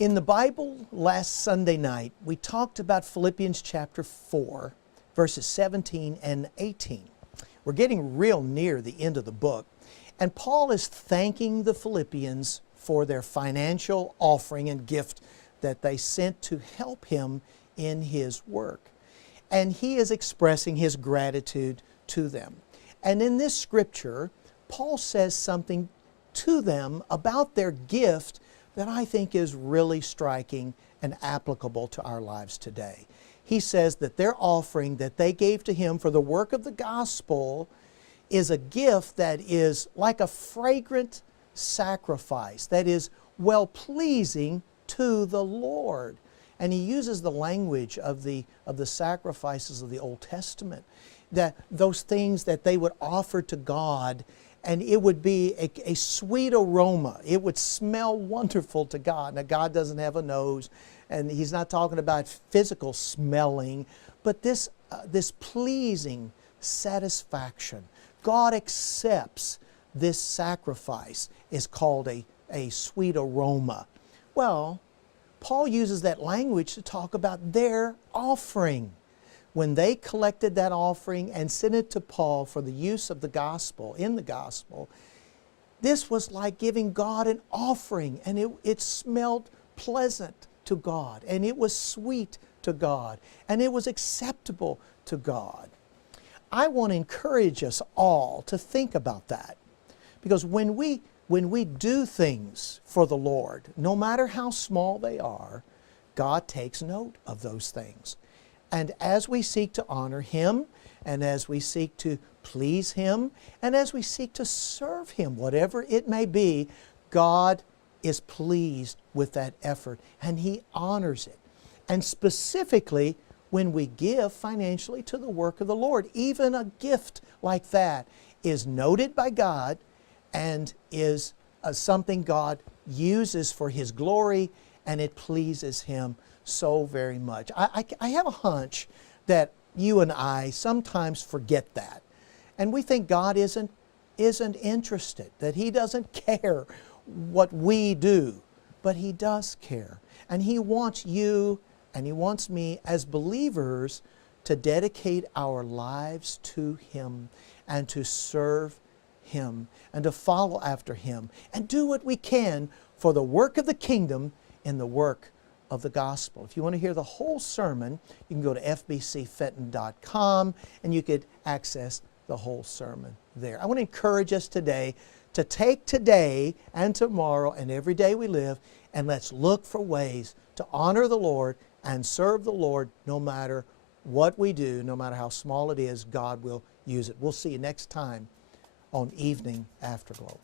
In the Bible last Sunday night, we talked about Philippians chapter 4, verses 17 and 18. We're getting real near the end of the book, and Paul is thanking the Philippians for their financial offering and gift that they sent to help him in his work. And he is expressing his gratitude to them. And in this scripture, Paul says something to them about their gift that I think is really striking and applicable to our lives today. He says that their offering that they gave to him for the work of the gospel is a gift that is like a fragrant sacrifice, that is well-pleasing to the Lord. And he uses the language of the sacrifices of the Old Testament, that those things that they would offer to God, and it would be a sweet aroma. It would smell wonderful to God. Now, God doesn't have a nose, and He's not talking about physical smelling, but this pleasing satisfaction. God accepts this sacrifice is called a sweet aroma. Well, Paul uses that language to talk about their offering. When they collected that offering and sent it to Paul for the use of the gospel, in the gospel, this was like giving God an offering, and it smelled pleasant to God, and it was sweet to God, and it was acceptable to God. I want to encourage us all to think about that, because when we do things for the Lord, no matter how small they are, God takes note of those things. And as we seek to honor Him, and as we seek to please Him, and as we seek to serve Him, whatever it may be, God is pleased with that effort, and He honors it. And specifically, when we give financially to the work of the Lord, even a gift like that is noted by God and is something God uses for His glory, and it pleases Him so very much. I have a hunch that you and I sometimes forget that. And we think God isn't interested, that He doesn't care what we do. But He does care. And He wants you and He wants me as believers to dedicate our lives to Him and to serve Him and to follow after Him and do what we can for the work of the kingdom in the work of the gospel. If you want to hear the whole sermon, you can go to fbcfenton.com and you could access the whole sermon there. I want to encourage us today to take today and tomorrow and every day we live, and let's look for ways to honor the Lord and serve the Lord no matter what we do, no matter how small it is. God will use it. We'll see you next time on Evening Afterglow.